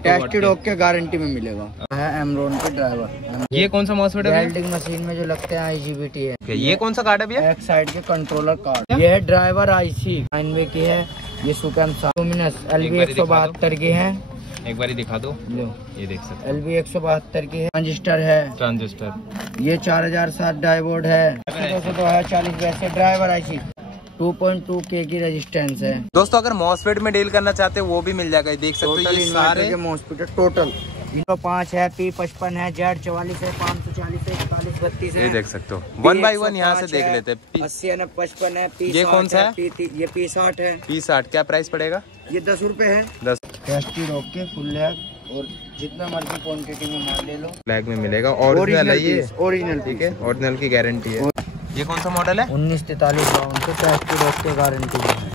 Tested okay guarantee में मिलेगा। है एमरॉन के ड्राइवर। ये कौन सा मॉसफेट है? वेल्डिंग मशीन में जो लगते हैं IGBT है। ये कौन सा कार्ड है भैया? एक साइड के कंट्रोलर कार्ड। ये है ड्राइवर IC 9 की है। ये सुकैम लुमिनस LV 172 की है। एक बार दिखा दो। ये देख सकते LV 172 की है। ट्रांजिस्टर है। ट्रांजिस्टर। ये 4007 डायोड है। 40 वैसे ड्राइवर IC 2.2 K की रेजिस्टेंस है। दोस्तों अगर मॉसफेट में डील करना चाहते हैं वो भी मिल जाएगा। देख सकते हो ये सारे के मॉसफेट टोटल 5 है, P55 है, Z44 है, 540 है, 41 32 है। ये देख सकते हो 1 बाय 1 यहाँ से देख लेते हैं। 80 है, 55 है, P60 ये कौन सा है? ये P60 है। P60 क्या प्राइस पड़ेगा? ये 10 रुपए है। 10। टेस्टेड ओके फुल लैग और जितना मर्जी क्वांटिटी में माल ले लो लैग में मिलेगा। ओरिजिनल है ये। ओरिजिनल ठीक है, ओरिजिनल की गारंटी है। ये कौन सा मॉडल है? 1943 राउंड के टेस्टेड ओके गारंटी है।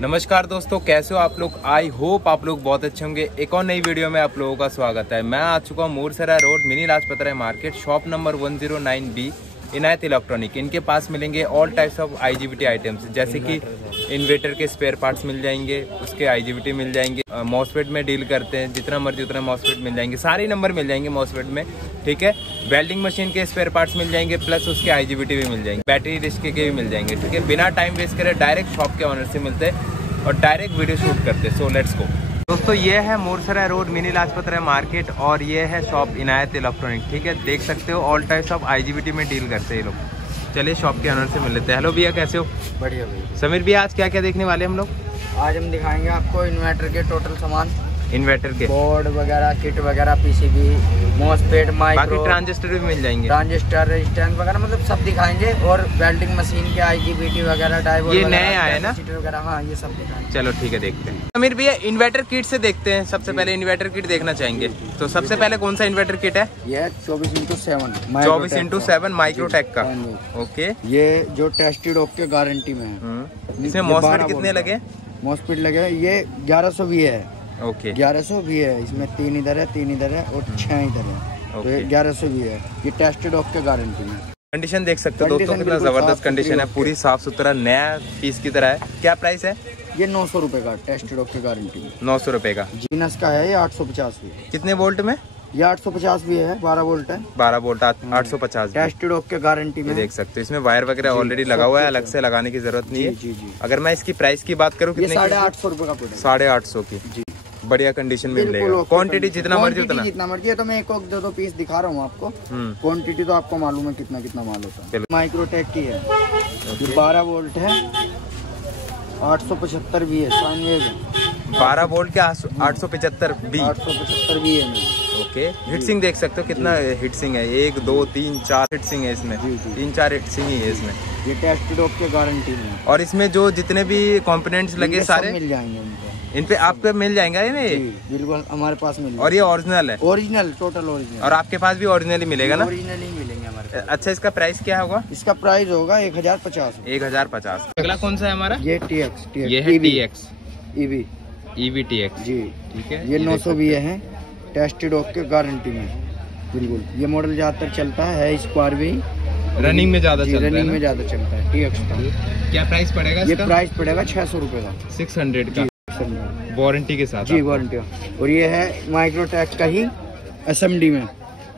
नमस्कार दोस्तों, कैसे हो आप लोग? आई होप आप लोग बहुत अच्छे होंगे। एक और नई वीडियो में आप लोगों का स्वागत है। मैं आ चुका हूँ मूरसराय road mini Lajpat Rai market, shop number 109B, इनायत इलेक्ट्रॉनिक। इनके पास मिलेंगे all types of IGBT items, जैसे कि इन्वर्टर के स्पेयर पार्ट्स मिल जाएंगे, उसके IGBT मिल जाएंगे। मॉसफेट में डील करते हैं, जितना मर्जी उतना मॉसफेट मिल जाएंगे। सारे नंबर मिल जाएंगे मॉसफेट में, ठीक है। वेल्डिंग मशीन के स्पेयर पार्ट्स मिल जाएंगे, प्लस उसके IGBT भी मिल जाएंगे, बैटरी रिस्क के भी मिल जाएंगे, ठीक है। बिना टाइम वेस्ट करे डायरेक्ट शॉप के ऑनर से मिलते हैं और डायरेक्ट वीडियो शूट करते हैं। So let's go. दोस्तों ये है मूरसराय road mini Lajpat Rai market और ये है शॉप इनायत इलेक्ट्रॉनिक, ठीक है। देख सकते हो ऑल टाइप्स ऑफ IGBT में डील करते हैं ये लोग। चलिए शॉप के ऑनर से मिल लेते हैं। हेलो भैया, कैसे हो? बढ़िया भैया। समीर भैया आज क्या क्या देखने वाले हम लोग? आज हम दिखाएंगे आपको इन्वर्टर के टोटल सामान, इन्वर्टर के बोर्ड वगैरह, किट वगैरह, PCB, मॉसफेट, माइक्रो, बाकी ट्रांजिस्टर भी मिल जाएंगे, ट्रांजिस्टर, रेजिस्टेंस वगैरह, मतलब सब दिखाएंगे। और वेल्डिंग मशीन के IGBT वगैरह, डायोड, ये नए आए ना वगैरह, हाँ ये सब दिखाएंगे। चलो ठीक है, देखते हैं। समीर भैया इन्वर्टर किट से देखते हैं। सबसे पहले इन्वर्टर किट देखना चाहेंगे, तो सबसे पहले कौन सा इन्वर्टर किट है? ये 24x7 24x7 माइक्रोटेक का। ओके, ये जो टेस्टेड ओके गारंटी में है। इसमें मॉसफेट कितने लगे? मॉसफेट लगे ये 1100 भी है। ओके, 1100 भी है। इसमें 3 इधर है, 3 इधर है और 6 इधर है। तो 1100 भी है। ये टेस्टेड ओके गारंटी में। कंडीशन देख सकते हो दोस्तों, कितना जबरदस्त कंडीशन है, पूरी साफ सुथरा नया पीस की तरह है। क्या प्राइस है? ये 900 रुपए का टेस्टेड ओके गारंटी में। 900 रुपए का। जीनस का है ये 850 भी। कितने वोल्ट में? ये 850 भी है, 12 वोल्ट है। 12 वोल्ट 850 टेस्टेड ओके गारंटी में। देख सकते हो इसमें वायर वगैरह ऑलरेडी लगा हुआ है, अलग से लगाने की जरूरत नहीं है। जी जी। अगर मैं इसकी प्राइस की बात करूँ, कितने? 850 रुपए का पड़ेगा। 850 की। जी, बढ़िया कंडीशन में मिलेगा। क्वांटिटी जितना मर्जी उतना, जितना मर्जी है। तो मैं एक दो पीस दिखा रहा हूँ आपको। क्वांटिटी तो आपको मालूम है कितना कितना माल होता है। माइक्रोटेक की है, 12 वोल्ट है, 875 भी है। 12 वोल्ट के 875 भी है। ओके, हिटसिंग देख सकते हो कितना हिटसिंग है। 1 2 3 4 हिटसिंग है इसमें। 3-4 हिटसिंग ही है इसमें। ये टेस्टेड ओके गारंटी में। और इसमें जो जितने भी कंपोनेंट्स लगे सारे मिल जाएंगे इन पे आपको मिल जाएंगे ना? ये बिल्कुल हमारे पास मिल। और ये ओरिजिनल है? Original, total original. और आपके पास भी ओरिजिनल ही मिलेगा ना? ओरिजिनल ही मिलेंगे हमारे पास। अच्छा, इसका प्राइस क्या होगा? इसका प्राइस होगा 1050। 1050। अगला कौन सा है हमारा? ये TX। ये है TX EV TX जी, ठीक है। ये 900 भी है, टेस्टेड ओके गारंटी में बिल्कुल। ये मॉडल ज्यादातर चलता है स्क्वायर भी, रनिंग में ज्यादा चलता है। रनिंग में ज्यादा चलता है TX का। क्या प्राइस पड़ेगा इसका? ये प्राइस पड़ेगा 600 रुपए का। 600 का वारंटी के साथ। जी, वारंटी। और ये है माइक्रोटेक का ही SMD में।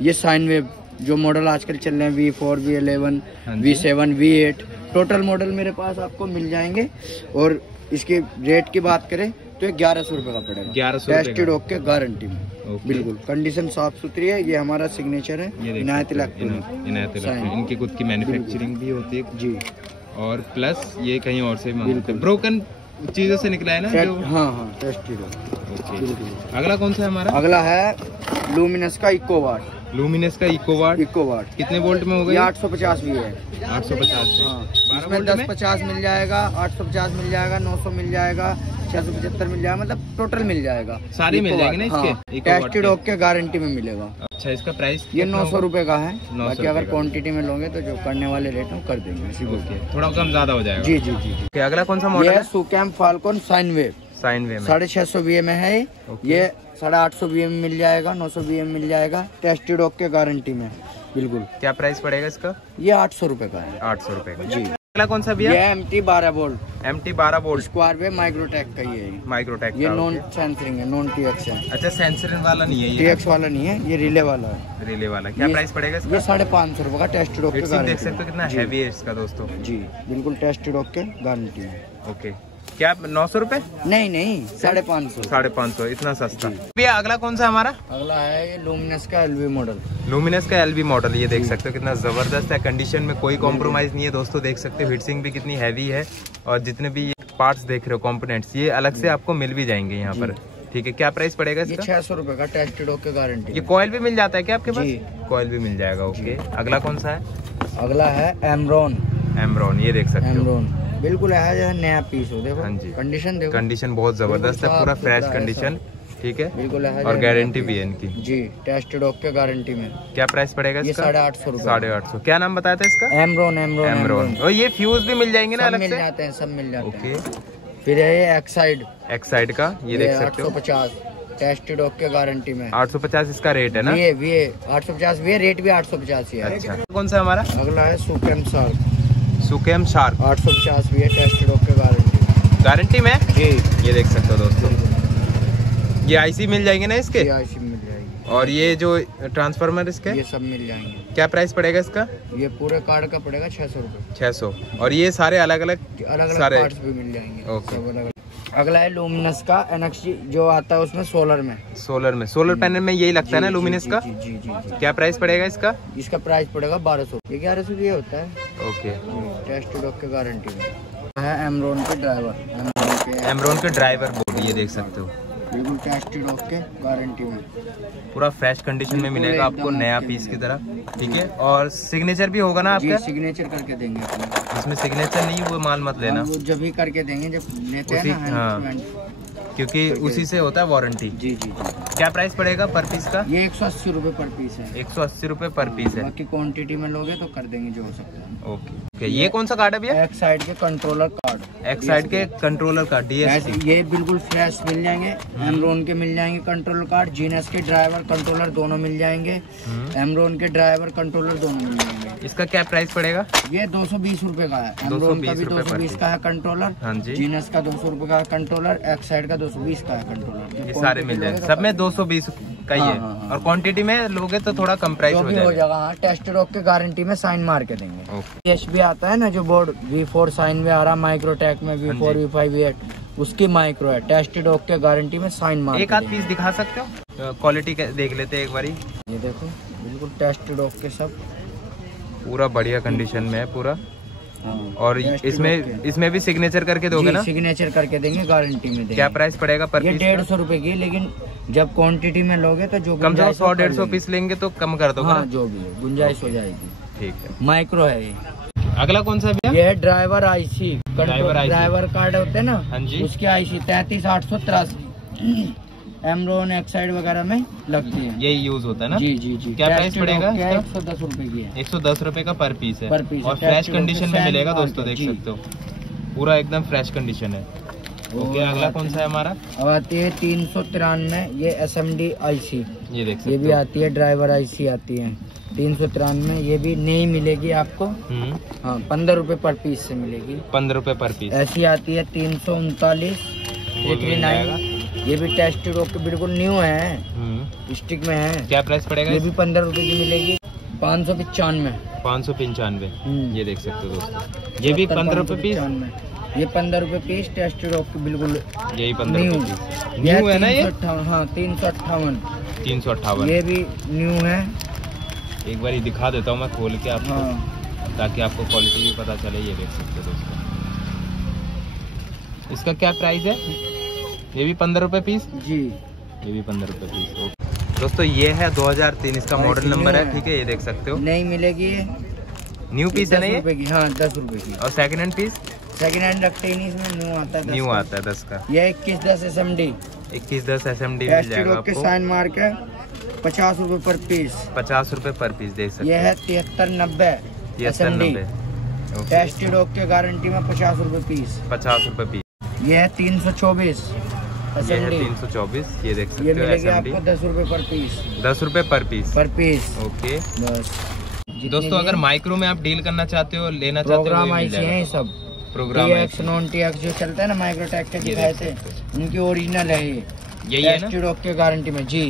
ये साइन वेव जो मॉडल आजकल चल रहे हैं, V4, V11, V7, V8 total model मेरे पास आपको मिल जाएंगे। और इसके रेट की बात करें तो ये 1100 रुपए का पड़ेगा। 1100 टेस्टेड ओके गारंटी में बिल्कुल। कंडीशन साफ सुथरी है। ये हमारा सिग्नेचर है, इनायत इलेक्ट्रॉनिक। इनकी खुद की मैन्युफैक्चरिंग भी होती है जी। और प्लस ये कहीं और से मंगाते हैं, ब्रोकन चीजों से निकला है ना जो? हाँ टेस्टेड। अगला कौन सा है हमारा? अगला है लुमिनस का इकोवाट। लुमिनस का इकोवाट कितने वोल्ट में होगा? 850 भी है। 850 इसमें 1050 मिल जाएगा, 850 मिल जाएगा, 900 मिल जाएगा, 675 मिल जाएगा, मतलब टोटल मिल जाएगा। सारे मिल जाएंगे ना इसके? टेस्टेड ओके गारंटी में मिलेगा। अच्छा, इसका प्राइस ये 900 रुपए का है। बाकी अगर क्वांटिटी में लोगे तो जो करने वाले रेट हम कर देंगे, थोड़ा कम ज्यादा हो जाएगा। जी जी जी। अगला कौन सा मॉडल है? Su-Kam falcon sine wave 650 VA में है। ये 850 VA में मिल जाएगा, 900 VA में मिल जाएगा, टेस्टेड ओके गारंटी में बिल्कुल। क्या प्राइस पड़ेगा इसका? ये 800 रुपए का है। 800 रुपए का जी। अगला कौन सा भैया? ये MT 12 volt, MT 12 volt square wave Microtek का ही है। माइक्रोटेक ये का, नॉन ओके। सेंसरिंग है, नॉन TX है। अच्छा, सेंसरिंग वाला नहीं है ये? TX वाला नहीं है, ये रिले वाला है। रिले वाला। क्या प्राइस पड़ेगा इसका? ये 550 रुपए का टेस्ट डॉक के देख गारंटी सकते हो कितना हैवी है इसका दोस्तों। जी बिल्कुल टेस्ट डॉक के गारंटी है। ओके, क्या 900 रुपए? नहीं नहीं 550। 550, इतना सस्ता। भैया अगला कौन सा हमारा? अगला है ये लुमिनस का LV मॉडल। लुमिनस का LV मॉडल, ये देख सकते हो कितना जबरदस्त है। कंडीशन में कोई कॉम्प्रोमाइज नहीं है दोस्तों, देख सकते हो। हीटसिंग भी कितनी हैवी है, और जितने भी पार्ट्स देख रहे हो, कंपोनेंट्स, ये अलग से आपको मिल भी जाएंगे यहाँ पर। ठीक है, क्या प्राइस पड़ेगा ये इसका? 600 रुपए का टेस्ट डॉक के गारंटी। ये कॉइल भी मिल जाता है क्या आपके पास? जी। कॉइल भी मिल जाएगा, ओके। अगला कौन सा है? अगला है एमरॉन। एमरॉन, ये देख सकते हो। एमरॉन बिल्कुल है जैसे नया पीस हो, देखो। हाँ जी, कंडीशन देखो, कंडीशन बहुत जबरदस्त है, पूरा फ्रेश कंडीशन। ठीक है, बिल्कुल है, और गारंटी भी है इनकी। जी टेस्ट डॉक के गारंटी में। क्या प्राइस पड़ेगा ये इसका? 850 रुपए। 850। क्या नाम बताया था इसका? एमरॉन। एमरॉन। और ये फ्यूज भी मिल जाएंगे ना सब अलग मिल से? जाते हैं, सब मिल जाते हैं। ओके, फिर है ये एक्साइड। एक्साइड का, ये देख सकते हो। 850 टेस्ट डॉक के गारंटी में। 850 इसका रेट है ना? ये 850 भी है, रेट भी 850 ही है। अच्छा, कौन सा हमारा? अगला है सुकेम शार्क। सुकेम शार्क, 850 भी है, टेस्ट डॉक के गारंटी में। जी ये देख सकते हो दोस्तों, ये IC मिल जाएंगे ना इसके? IC मिल जाएगी। और ये जो ट्रांसफार्मर इसके, ये सब मिल जाएंगे। क्या प्राइस पड़ेगा इसका? ये पूरे कार्ड का पड़ेगा 600 रुपए। 600। और ये सारे अलग अलग सारे पार्ट्स भी मिल जाएंगे। ओके। सब अलग। अगला है लुमिनस का NXG जो आता है उसमें सोलर में। सोलर में, सोलर पैनल में यही लगता है ना लुमिनस का? जी जी जी जी। क्या प्राइस पड़ेगा इसका? इसका प्राइस पड़ेगा 1200। ये 1100 भी होता है। ओके, टेस्ट डॉक के गारंटी में है। एमरॉन के ड्राइवर, एमरॉन के ड्राइवर बोर्ड, ये देख सकते हो। बिल्कुल टेस्ट डॉक के गारंटी में, पूरा फ्रेश कंडीशन में मिलेगा आपको, नया पीस की तरह। ठीक है, और सिग्नेचर भी होगा ना आपका? सिग्नेचर करके देंगे अपने। इसमें सिग्नेचर नहीं, वो माल मत लेना, वो जब भी करके देंगे जब लेते हैं ना। हाँ, क्योंकि उसी से होता है वारंटी। जी जी जी। क्या प्राइस पड़ेगा पर पीस का? ये 180 रुपए पर पीस है। 180 रुपए पर पीस है। बाकी क्वांटिटी में लोगे तो कर देंगे जो हो सकता है। ओके, ये कौन सा कार्ड है भैया? एक्साइड के कंट्रोलर कार्ड। एक्साइड के कंट्रोलर कार्ड, DSC। ये बिल्कुल फ्रेश मिल जाएंगे। एमरॉन के मिल जाएंगे कंट्रोलर कार्ड। जीनस के ड्राइवर कंट्रोलर दोनों मिल जाएंगे। एमरॉन के ड्राइवर कंट्रोलर दोनों मिल जाएंगे। इसका क्या प्राइस पड़ेगा? ये 220 रुपए का है। एमरॉन का भी 220 का है कंट्रोलर। हाँ जी। जीनस का 200 रुपए का है कंट्रोलर। एक्साइड का 220 का है कंट्रोलर। ये सारे मिल जाएंगे, सब में 220 का ही है। और क्वांटिटी में लोगे तो थोड़ा कम प्राइस हो जाएगा। हाँ, टेस्ट डॉक के गारंटी में साइन मार के देंगे। ओके। ये भी आता है ना जो बोर्ड V4 साइन में आ रहा, माइक्रोटेक में V4 V5 V8 उसकी माइक्रो है। टेस्ट डॉक के गारंटी में साइन मार। एक आध पीस दिखा सकते हो? क्वालिटी देख लेते हैं एक बारी। ये देखो बिल्कुल टेस्ट डॉक के सब, पूरा बढ़िया कंडीशन में है पूरा। हाँ, और इसमें भी सिग्नेचर करके दोगे ना? सिग्नेचर करके देंगे, गारंटी में देंगे। क्या प्राइस पड़ेगा पर ये पीस? 150 रुपए की, लेकिन जब क्वांटिटी में लोगे तो जो कम से कम 100-150 पीस लेंगे तो कम कर दोगे हाँ, ना? जो भी है गुंजाइश हो जाएगी। ठीक है। माइक्रो है ये। अगला कौन सा भैया? ये है ड्राइवर IC। ड्राइवर कार्ड होते हैं ना, हाँ जी। उसकी IC 33883 एमरॉन एक्साइड वगैरह में लगती है। यही यूज होता है ना? जी जी जी। क्या प्राइस पड़ेगा? 110 रुपए की है। 110 रुपए का पर पीस है। पर पीस और है। फ्रेश कंडीशन में मिलेगा टेस्ट दोस्तों, देख जी। सकते हो पूरा एकदम फ्रेश कंडीशन है। ओके, अगला कौन सा है हमारा? अब आती है 393, ये SMD IC। ये देख सकते ये हो। भी आती है, ड्राइवर IC आती है 393। ये भी नहीं मिलेगी आपको। हाँ, 15 रुपए पर पीस से मिलेगी। 15 रुपए पर पीस। ऐसी आती है 339 339। ये भी टेस्ट डॉक बिल्कुल न्यू है, स्टिक में है। क्या प्राइस पड़ेगा? ये भी 15 रुपए की मिलेगी। 595। 595। ये देख सकते हो दोस्तों, ये भी 15 रुपए पीस। ये 15 रुपए पीस टेस्ट डॉक बिल्कुल यही 15 न्यू रुपए पीस न्यू है ना ये? 358। हाँ, 358। 358। ये भी न्यू है। एक बार दिखा देता हूँ मैं खोल के आपको। हाँ, ताकि आपको क्वालिटी भी पता चले। ये देख सकते हो दोस्तों, इसका क्या प्राइस है? ये भी 15 रुपए पीस। जी, ये भी 15 रुपए पीस। दोस्तों ये है 2003 इसका मॉडल नंबर है। ठीक है, ये देख सकते हो। नहीं मिलेगी ये। न्यू पीस है ना ये? की। हाँ, 10 रुपए की। और second hand piece? Second hand रखते ही नहीं, इसमें न्यू आता है। न्यू आता है 10 का। ये 2110 SMD 2110 SMD मिल टेस्ट जाएगा डॉक के आपको। साइन मार के 50 रुपए पर पीस। 50 रुपए पर पीस देख सकते ये हो। है 7390 SMD 7390। टेस्ट डॉक के गारंटी में 50 रुपए पीस। 50 रुपए पीस। ये है 324 ये है SMD। 324। ये देख ये सकते हो मिलेगी SMD। आपको 10 रुपए पर पीस। 10 रुपए पर पीस। पर पीस ओके। बस। दोस्तों अगर माइक्रो में आप डील करना चाहते हो, लेना चाहते हो, प्रोग्राम IC है सब, प्रोग्राम TX नॉन TX जो चलता है ना माइक्रोटेक के दिखाए थे, उनकी ओरिजिनल है ये, यही है ना, टेस्टेड ओके गारंटी में जी।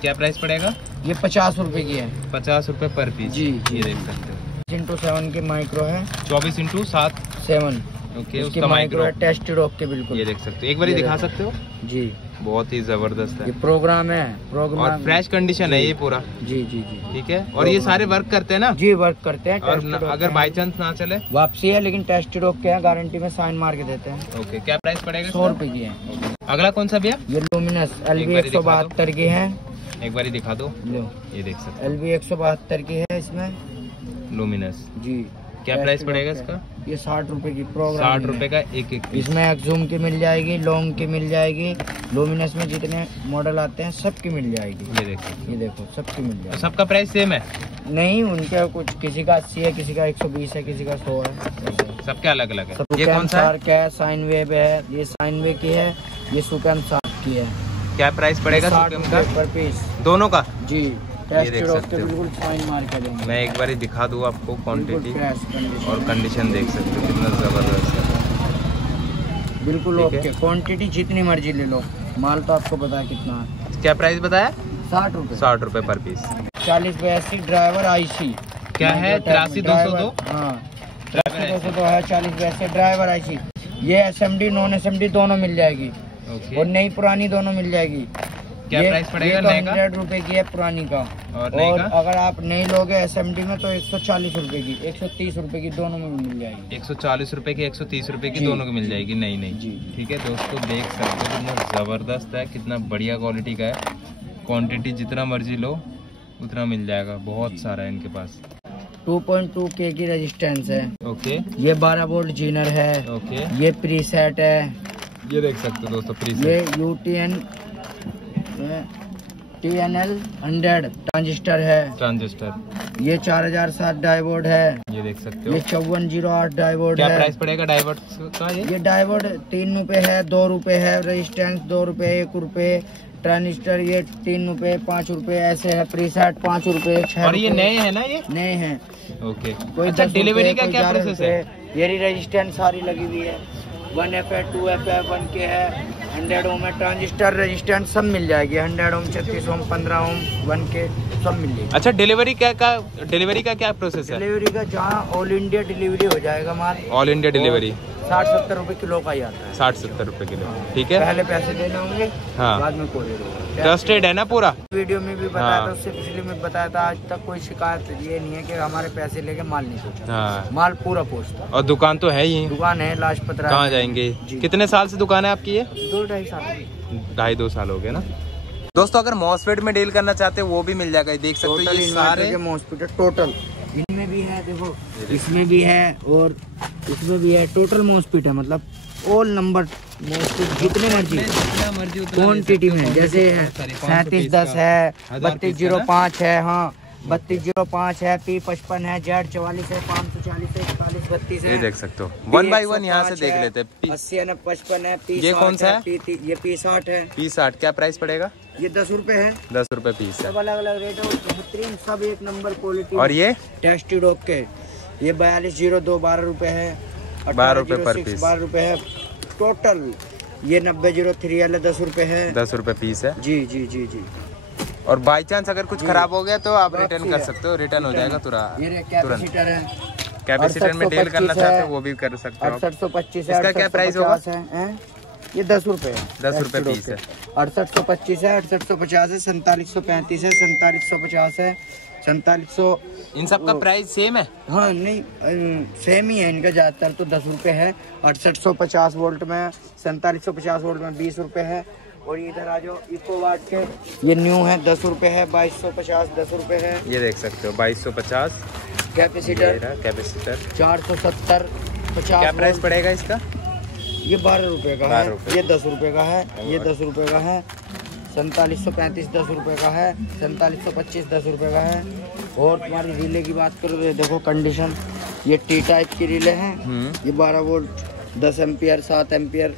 क्या प्राइस पड़ेगा? ये 50 रुपए की है, 50 रुपए पर पीस जी। ये देख सकते हो 24x7 की माइक्रो है, 24x7। ओके, उसका माइक्रो है टेस्टेड ओके बिल्कुल। ये देख सकते हो, एक बार दिखा सकते हो जी, बहुत ही जबरदस्त है। ये प्रोग्राम है, प्रोग्राम और फ्रेश कंडीशन है ये पूरा। जी जी जी, ठीक है। और ये सारे वर्क करते हैं ना? जी वर्क करते हैं। और अगर बाई चांस ना चले वापसी है, लेकिन टेस्टेड ओके है, गारंटी में साइन मार के देते हैं। ओके, क्या प्राइस पड़ेगा? 100 रुपए की है। अगला कौन सा भैया? ये लुमिनस LV 172 की है, एक बार दिखा दो। लो ये देख सकते हो, LV 172 की है इसमें लुमिनस। जी। क्या प्राइस पड़ेगा इसका? ये 60 रुपए की, प्रोग्राम 60 रुपए का एक पीस। इसमें एक्जूम की मिल जाएगी, लॉन्ग की मिल जाएगी, लुमिनस में जितने मॉडल आते हैं सबकी मिल जाएगी। ये देखो, ये देखो सबकी मिल जाएगी। सबका प्राइस सेम है? नहीं, उनके कुछ किसी का 80 है, किसी का 120 है, किसी का 100 है, सबके अलग अलग है। ये कौन सा है? साइन वेब है, ये साइन वेब की है, ये सुकम साफ की है। क्या प्राइस पड़ेगा 60 का? पर पीस दोनों का जी। ये देख सकते हो, बिल्कुल साइन मार के देंगे। मैं एक बार दिखा दूँ आपको क्वांटिटी बिल्कुल और कंडीशन देख सकते हो कितना जबरदस्त है। बिल्कुल ओके, क्वांटिटी जितनी मर्जी ले लो, माल तो आपको पता है कितना है। क्या प्राइस बताया? 60 रुपए। 60 रुपए पर पीस। 4082 ड्राइवर IC क्या है? 83-202। हाँ 83-202 है, 4082 ड्राइवर IC। ये SMD नॉन SMD दोनों मिल जाएगी, और नई पुरानी दोनों मिल जाएगी। क्या प्राइस पड़ेगा नए का? 100 रुपए की है पुरानी का, और नई का? अगर आप नहीं लोगे SMD में तो 140 रुपए की, 130 रुपए की दोनों में मिल जाएगी। 140 रुपए की, 130 रुपए की दोनों की मिल जाएगी नई नई। ठीक है दोस्तों, देख सकते हो कितना जबरदस्त है, कितना बढ़िया क्वालिटी का है। क्वांटिटी जितना मर्जी लो उतना मिल जाएगा, बहुत सारा है इनके पास। 2.2K की रेजिस्टेंस है। ओके, ये 12 वोल्ट जीनर है। ओके, ये प्रीसेट है, ये देख सकते हो दोस्तों प्रीसेट। ये UTN TNL 100 ट्रांजिस्टर है। ट्रांजिस्टर। ये 4007 डायोड है। ये देख सकते हो, ये 5408 डायोड क्या है। प्राइस पड़ेगा डायोड का? ये डायोड 3 रुपए है, 2 रुपए है, रेजिस्टेंस 2 रुपए, 1 रुपए, ट्रांजिस्टर ये 3 रुपए, 5 रुपए, ऐसे है। प्रीसेट 5 रुपए, 6 और ये नए है ना? ये नए हैं। ओके, कोई अच्छा 10 डिलीवरी का रुपए, क्या कोई प्रोसेस 11 है? रुपए। ये रेजिस्टेंस सारी लगी हुई है, 1F है, 2F है, 1K है, 100 ओम है, ट्रांजिस्टर रेजिस्टेंस सब मिल जाएगी। 100 ओम, 36 ओम, 15 ओम, 1K सब मिल जाएगी। अच्छा डिलीवरी डिलीवरी का क्या प्रोसेस है? डिलीवरी का जहाँ ऑल इंडिया डिलीवरी हो जाएगा माल, ऑल इंडिया डिलीवरी 60-70 रुपए किलो का ही आता है। 60-70 रुपए किलो। ठीक है, पहले पैसे देने होंगे, हाँ, बाद में कोरियर होगा। ट्रस्टेड है ना पूरा? वीडियो में भी बताया हाँ। था, उससे पिछले में बताया था, आज तक कोई शिकायत ये नहीं है कि हमारे पैसे लेके माल नहीं पहुंचा। हाँ, माल पूरा पहुंचता। और दुकान तो है ही? दुकान है लाजपत राय। कहाँ जाएंगे? कितने साल से दुकान है आपकी ये? 2-2.5 साल। 2.5 साल हो गए ना। दोस्तों अगर मॉसफेट में डील करना चाहते हो वो भी मिल जाएगा, देख सकते हो ये सारे मॉसफेट टोटल इनमें भी है, देखो इसमें भी है और इसमें भी है। टोटल मॉसफेट है, मतलब ऑल नंबर मॉसफेट जितने मर्जी क्वान्टिटी में, जैसे 3710 है, 3205 है, हाँ 3205 है, P55 है, Z44 है, 540 है, 4132 है। ये देख सकते हो, 1 बाय 1 यहाँ से देख लेते हैं। 80 है, 55 है, P60 ये कौन सा है? ये P60 है। P60 क्या प्राइस पड़ेगा? ये 10 रुपए है। 10 रुपए पीस है। सब अलग अलग रेट है, बेहतरीन सब एक नंबर क्वालिटी। और ये टेस्टेड ओके, ये 4202 12 रुपए है, 12 रुपए पर पीस, 12 रुपए है टोटल। ये 9003 वाला 10 रुपए है, 10 रुपए पीस है। जी जी जी जी। और बाई चांस अगर कुछ खराब हो गया तो आप रिटर्न कर सकते हो, रिटर्न हो जाएगा तुरंत। ये कैपेसिटर है, कैपेसिटर में डील करना चाहते हो वो भी कर सकते हो। 6825 है। इसका क्या प्राइस होगा? ये 10 रुपए है, 10 रुपए पीस है। 6825 है, 6850 है, 4735 है, 4750 है, 4700। इन सब का प्राइस सेम है? हाँ नहीं सेम ही है इनका, ज्यादातर तो 10 रुपए है। 6850 वोल्ट में, 4750 वोल्ट में 20 रुपए है। और इधर आ जाओ इको वाट के, ये न्यू है, 10 रुपए है। 2250 10 रुपए है। ये देख सकते हो 2250 कैपेसिटर, 470 50। क्या प्राइस पड़ेगा इसका? ये 12 रुपए का है, ये 10 रुपए का है, ये 10 रुपए का है। 4735 10 रुपए का है, 4725 10 रुपए का है। और तुम्हारी रिले की बात करो तो देखो कंडीशन, ये T टाइप की रिले हैं। ये 12 वोल्ट 10 एम्पियर 7 एम्पियर,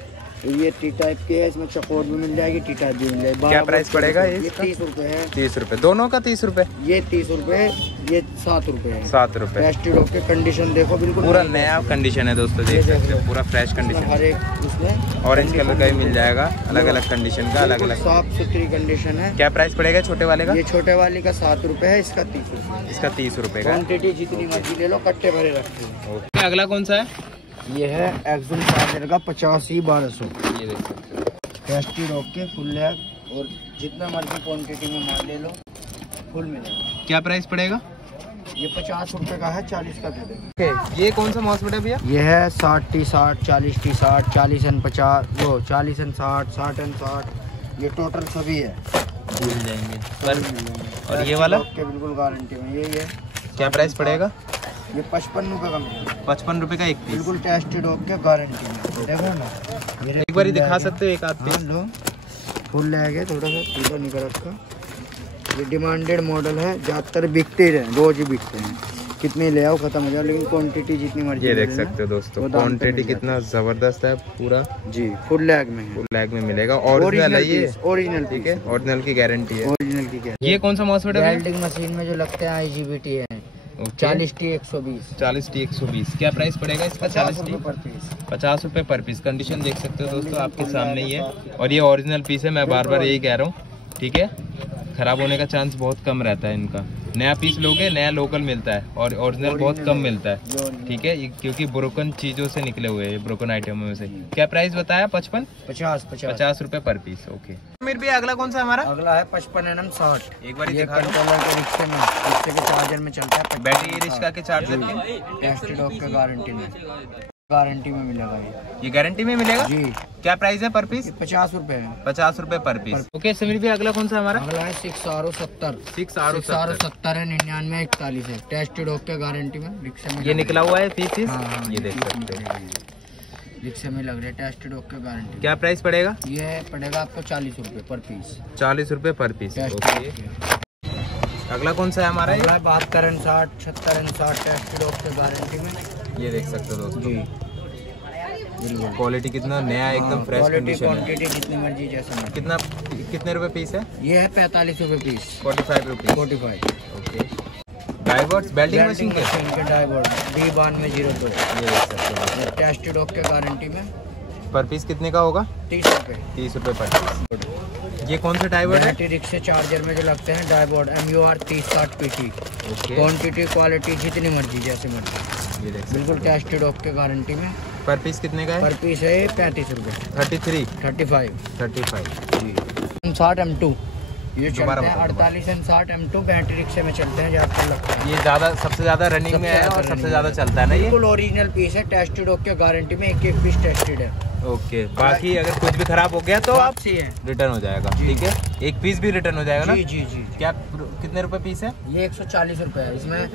ये T टाइप की है। इसमें चकोर भी मिल जाएगी, T टाइप भी मिल जाएगी। क्या प्राइस पड़ेगा? ये 30 रुपए है। 30 रुपए दोनों का? 30 रुपए, ये 30 रुपए ये 7 रुपए है। 7 रुपए। टेस्टेड होके कंडीशन देखो बिल्कुल पूरा नया कंडीशन है दोस्तों, देख सकते हो पूरा फ्रेश कंडीशन। हर एक उसमें ऑरेंज कलर का ही मिल जाएगा, अलग अलग कंडीशन का, अलग अलग साफ सुथरी कंडीशन है। क्या प्राइस पड़ेगा छोटे वाले का? ये छोटे वाले का 7 रुपए है, इसका 30 रुपए। इसका 30 रुपए का। क्वान्टिटी जितनी मर्जी ले लो, कट्टे भरे रखते हैं। ओके, अगला कौन सा है? ये है एक्सुम चार्जर का 85-1200। ये देख सकते हो टेस्टेड होके फुल लैग, और जितना मर्जी क्वांटिटी में माल ले लो फुल मिलेगा। क्या प्राइस पड़ेगा? ये 50 रुपए का है, 40 का दे देंगे। ये कौन सा मॉसफेट है भैया? ये है 60T60, 40T60, 40N50, वो 40N60, 60N60, ये टोटल सभी है, मिल जाएंगे। और ये वाला के बिल्कुल गारंटी में यही है। क्या प्राइस पड़ेगा? ये 55 रुपए का मिलेगा। 55 रुपए का एक पीस, बिल्कुल टेस्टेड होके गारंटी में। देखो ना, एक बार दिखा सकते हो एक आध पीस? लो, फुल लैग है, थोड़ा सा सीधा निकल रखा। ये डिमांडेड मॉडल है, ज़्यादातर बिकते रहे, रोज ही बिकते हैं। कितने ले आओ खत्म हो जाए, लेकिन क्वांटिटी जितनी मर्जी। ये देख सकते हो दोस्तों, क्वांटिटी कितना जबरदस्त है पूरा। जी फुल लैग में है, फुल लैग में मिलेगा। ओरिजिनल है ये, ओरिजिनल ठीक है, ओरिजिनल की गारंटी है। ओरिजिनल की गारंटी। ये कौन सा मॉसफेट है? वेल्डिंग मशीन में जो लगते हैं IGBT है, 40T120। 40T120। क्या प्राइस पड़ेगा इसका? 40T पर पीस, 50 रुपए पर पीस। कंडीशन देख सकते हो दोस्तों, आपके सामने ही है। और ये ओरिजिनल पीस है, मैं बार बार यही कह रहा हूँ, ठीक है। खराब होने का चांस बहुत कम रहता है इनका। नया पीस लोगे, नया लोकल मिलता है, और ओरिजिनल बहुत कम मिलता है, ठीक है, क्योंकि ब्रोकन चीजों से निकले हुए हैं, ब्रोकन आइटमों में से। क्या प्राइस बताया? 50 रुपए पर पीस। ओके, मेरे भी अगला कौन सा हमारा? अगला है 55NM 60। एक बार ये कंट्रोलर के रिक्शे में, रिक्शे के चार्जर में चलता है। बैटरी रिक्शा के चार्जर के टेस्टेड होके गारंटी में, गारंटी में मिलेगा ये गारंटी में मिलेगा जी। क्या प्राइस है पर पीस? 50 रुपए है। 50 रुपए पर पीस। ओके समीर भी अगला कौन सा हमारा? अगला है 6R70। 6R70 है, 9941 है। टेस्टेड होके गारंटी में, रिक्शे में ये निकला हुआ है पीस। हाँ, ये देख सकते हो, रिक्शे में लग रहा है, टेस्टेड होके गारंटी। क्या प्राइस पड़ेगा? ये पड़ेगा आपको 40 रुपए पर पीस। 40 रुपए पर पीस। ओके, अगला कौन सा है हमारा? अगला 72N60, 76N60 टेस्टेड होके गारंटी में। ये देख सकते हो दोस्तों, जी क्वालिटी कितना नया, एकदम फ्रेश कंडीशन है। क्वांटिटी जितनी मर्जी जैसे मर्जी। कितना, कितने रुपए पीस है? ये है 45 रुपए पीस। 45 रुपीज। 45। ओके, डाइवर्स बेल्डिंग मशीन के डाइवर्ट D9202। ये देख सकते हो, टेस्टेड होके गारंटी में। पर पीस कितने का होगा? 30 रुपए। 30 रुपए पर पीस। ये कौन सा डाइवर्ट है? बैटरी रिक्शे चार्जर में जो लगते हैं, divert MUR 3060 PT। Okay, quantity quality जितनी मर्जी जैसे मर्जी। ये देख बिल्कुल टेस्टेड होके गारंटी में। पर पीस कितने का है? पर पीस है 35 रुपए। 33 35 35 जी। 60 M2 ये दोबारा चलते हैं। 48N60 M2 बैटरी रिक्शे में चलते हैं, ज़्यादातर लगता है। ये ज़्यादा, सबसे ज़्यादा रनिंग में है और सबसे ज़्यादा चलता है ना ये। बिल्कुल ओरिजिनल पीस है, टेस्टेड होके गारंटी में, एक एक पीस टेस्टेड है। ओके, बाकी अगर कुछ भी खराब हो गया तो आप वापसी है, रिटर्न हो जाएगा, ठीक है। एक पीस भी रिटर्न हो जाएगा ना? जी जी जी। क्या कितने रुपए पीस है? ये 140 रुपए है। इसमें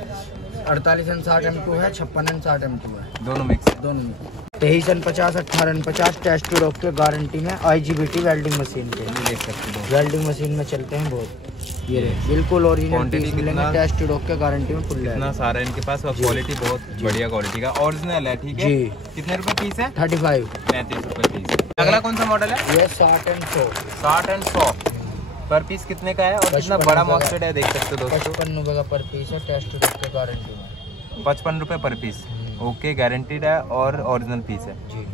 48N60 M2 है, 56N60 M2 है, दोनों मिक्स। दोनों में 23N50, 18N50 टेस्टेड होके गारंटी में। IGBT वेल्डिंग मशीन पे, देख सकते हो, वेल्डिंग मशीन में चलते हैं बहुत। ये बिल्कुल ओरिजिनल क्वांटिटी पीस मिलेंगे, कितना, टेस्टेड होके गारंटी में फुल इतना सारा इनके पास, और क्वालिटी बहुत बढ़िया क्वालिटी का ओरिजिनल है, ठीक है। जी। कितने रुपए पीस है? 35। 35 रुपए पीस। अगला कौन सा मॉडल है? ये 60 and 100। 60 and 100 पर पीस कितने का है, और कितना 55 बड़ा रुपए का। मॉस्फेट है, देख सकते हो दोस्तों। 55 रुपए का पर पीस है, टेस्टेड होके गारंटी में। 55 रुपए पर पीस। ओके, गारंटीड है और ओरिजिनल पीस है जी।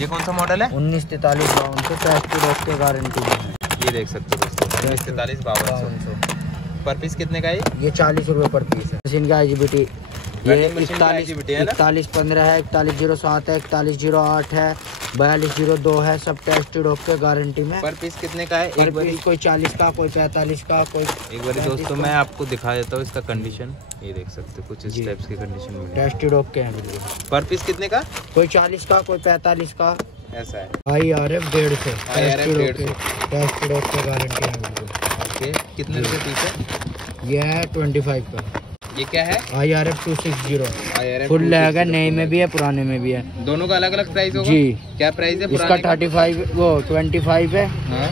ये कौन सा मॉडल है? 1943-52 से टेस्टेड होके गारंटी में है। ये देख सकते हो दोस्तों, 43-52 पर पीस कितने का है? ये 40 रुपए पर पीस है। मशीन का IGBT ये वेल्डिंग मशीन का IGBT है ना? 4115 है, 4107 है, 4108 है, 4202 है, सब टेस्टेड होके गारंटी में। पर पीस कितने का है? पर एक बारी, पीस कोई 40 का, कोई 45 का, कोई एक बारी दोस्तों मैं आपको दिखा देता हूँ इसका कंडीशन। ये देख सकते हो, कुछ इस जी। टाइप्स की कंडीशन में। टेस्टेड होके है बिल्कुल। पर पीस कितने का? कोई 40 का, कोई 45 का। ऐसा है। IRF 150 IRF 150 टेस्टेड होके गारंटी है बिल्कुल। ओके, कितने रुपए पीस है? ये है 25 का। ये क्या है? IRF 260 IRF फुल लगेगा, नए में भी है, पुराने में भी है। दोनों का अलग अलग प्राइस होगा? जी। क्या प्राइस है इसका पुराने का? 35 वो 25 है, हाँ,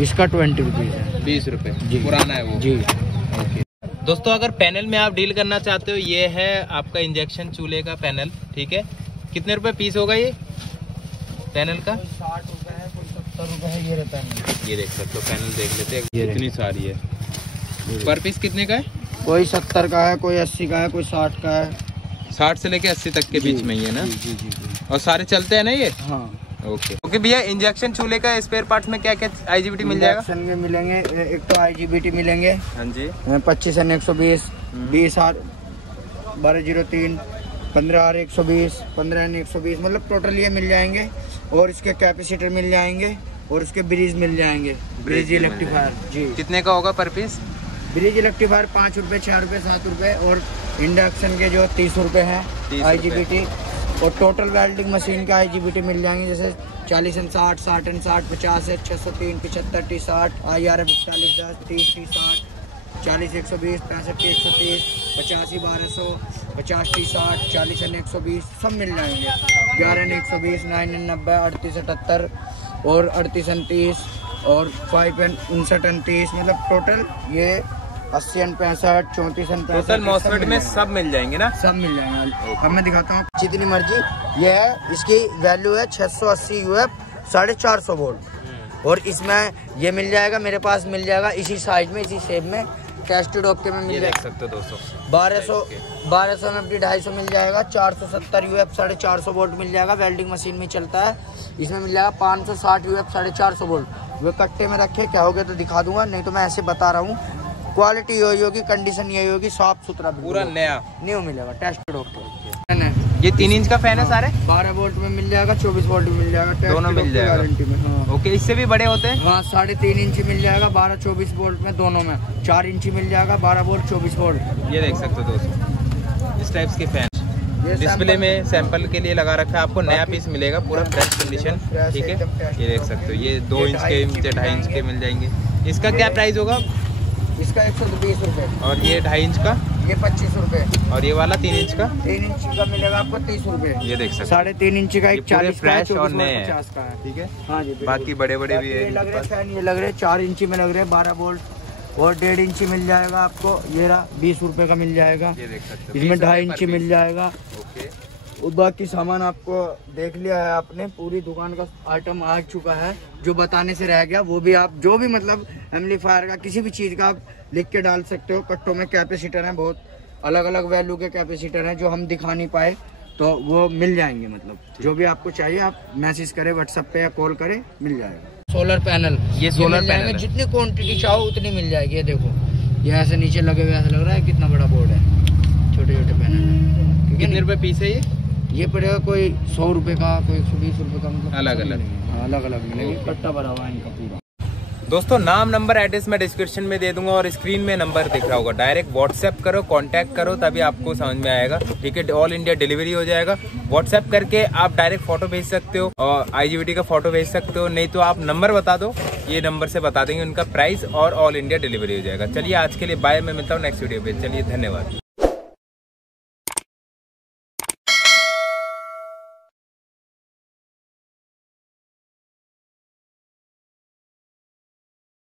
इसका 20 रुपीज़ है। 20 रुपए जी। पुराना है वो। जी। ओके दोस्तों, अगर पैनल में आप डील करना चाहते हो, ये है आपका इंजेक्शन चूल्हे का पैनल, ठीक है। कितने रुपए पीस होगा ये पैनल का? 60 रुपए है, कोई 70 रुपए है, ये रहता है। ये देख सकते हो, पैनल देख लेते हैं ये कितनी सारी है। पर पीस कितने का है? कोई 70 का है, कोई 80 का है, कोई 60 का है। 60 से लेके 80 तक के बीच में ही है ना? जी। और सारे चलते हैं ना ये? हाँ। ओके भैया, इंजेक्शन चूल्हे का स्पेयर पार्ट्स में क्या क्या IGBT मिल जाएगा? इंजेक्शन में मिलेंगे, एक तो IGBT मिलेंगे। हाँ जी। 25N120, 20R 1203, 15R120, 15N120, मतलब टोटल ये मिल जाएंगे। और इसके कैपेसिटर मिल जाएंगे और उसके ब्रिज मिल जाएंगे, ब्रिज इलेक्ट्रीफायर। जी। कितने का होगा पर पीस? ब्रिज इलेक्ट्रीफायर 5 रुपये, 4 रुपये, 7 रुपये, और इंडक्शन के जो 30 रुपये है IGBT। और टोटल वेल्डिंग मशीन का IGBT मिल जाएंगे, जैसे 40N60, 60N60, 50H, 603, 75T, 60, IRF 4110, 30T60, 40N120, 65T130, 851200, 50T60, 40N120 सब मिल जाएंगे। 11N120, 9N90, 3878 और 38N30 और 5N59N30, मतलब टोटल ये 80N65, 34N65। टोटल मॉसफेट में सब मिल जाएंगे ना? सब मिल जाएंगे। अब मैं दिखाता हूँ जितनी मर्जी। ये है, इसकी वैल्यू है 680 UF 450 वोल्ट। और इसमें ये मिल जाएगा, मेरे पास मिल जाएगा इसी साइज में, इसी शेप में, टेस्टेड ओके में मिल जाएगा। देख सकते हो दोस्तों, 1200 में 250 मिल जाएगा। 470 UF 450 वोल्ट मिल जाएगा, वेल्डिंग मशीन में चलता है। इसमें मिल जाएगा 560 UF 450 वोल्ट। वे कट्टे में रखे कहोगे तो दिखा दूंगा, नहीं तो मैं ऐसे बता रहा हूँ। क्वालिटी यही होगी, कंडीशन यही होगी, साफ सुथरा पूरा नया न्यू मिलेगा, टेस्टेड ओके। ये 3 इंच का फैन है सारे? 12 वोल्ट में मिल जाएगा, 24 वोल्ट में मिल जाएगा, दोनों मिल जाएगा गारंटी में। हाँ। ओके, इससे भी बड़े होते हैं? हाँ, 3.5 इंची मिल जाएगा, 12-24 वोल्ट में दोनों में। 4 इंची मिल जाएगा, 12 वोल्ट 24 वोल्ट। ये देख सकते हो दोस्तों, इस टाइप्स के फैन डिस्प्ले में सैंपल के लिए लगा रखा है। आपको नया पीस मिलेगा, पूरा फ्रेश कंडीशन, ठीक है। ये देख सकते हो, ये 2 इंच के, 2.5 इंच के मिल जाएंगे। इसका क्या प्राइस होगा? इसका 120 रुपये। और ये 2.5 इंच का? ये 25 रुपये। और ये वाला 3 इंच का? 3 इंच का मिलेगा आपको 30 रुपये। ये देख सकते हो, 3.5 इंच का एक 40 फ्रेश और नए है, 50 का है, ठीक है। हाँ जी। बाकी बड़े बड़े भी है लग रहे फैन, ये लग रहे 4 इंची में लग रहे 12 वोल्ट। और 1.5 इंची मिल जाएगा आपको, ये रहा 20 रुपये का मिल जाएगा। ये देख सकते हो, इसमें 2.5 इंची मिल जाएगा। ओके। और बाकी सामान आपको देख लिया है आपने, पूरी दुकान का आइटम आ चुका है। जो बताने से रह गया वो भी आप, जो भी मतलब एम्पलीफायर का किसी भी चीज़ का आप लिख के डाल सकते हो। कट्टों में कैपेसिटर हैं, बहुत अलग अलग वैल्यू के कैपेसिटर हैं जो हम दिखा नहीं पाए, तो वो मिल जाएंगे। मतलब जो भी आपको चाहिए आप मैसेज करें व्हाट्सएप पे या कॉल करें, मिल जाएगा। सोलर पैनल, ये सोलर पैनल है, जितनी क्वांटिटी चाहो उतनी मिल जाएगी। ये देखो, ये ऐसे नीचे लगे हुए, ऐसा लग रहा है कितना बड़ा बोर्ड है। छोटे छोटे पैनल है। कितने रुपए पीस है ये पड़ेगा कोई 100 रुपये का, कोई 120 रुपये का, मतलब अलग अलग मिलेंगे। कट्टा भरा हुआ है इनका पूरा। दोस्तों, नाम नंबर एड्रेस मैं डिस्क्रिप्शन में दे दूंगा और स्क्रीन में नंबर दिख रहा होगा। डायरेक्ट व्हाट्सएप करो, कांटेक्ट करो, तभी आपको समझ में आएगा, ठीक है। ऑल इंडिया डिलीवरी हो जाएगा। व्हाट्सएप करके आप डायरेक्ट फोटो भेज सकते हो और IGBT का फोटो भेज सकते हो, नहीं तो आप नंबर बता दो, ये नंबर से बता देंगे उनका प्राइस और ऑल इंडिया डिलीवरी हो जाएगा। चलिए आज के लिए बाय, मैं मिलता हूँ नेक्स्ट वीडियो पे। चलिए, धन्यवाद।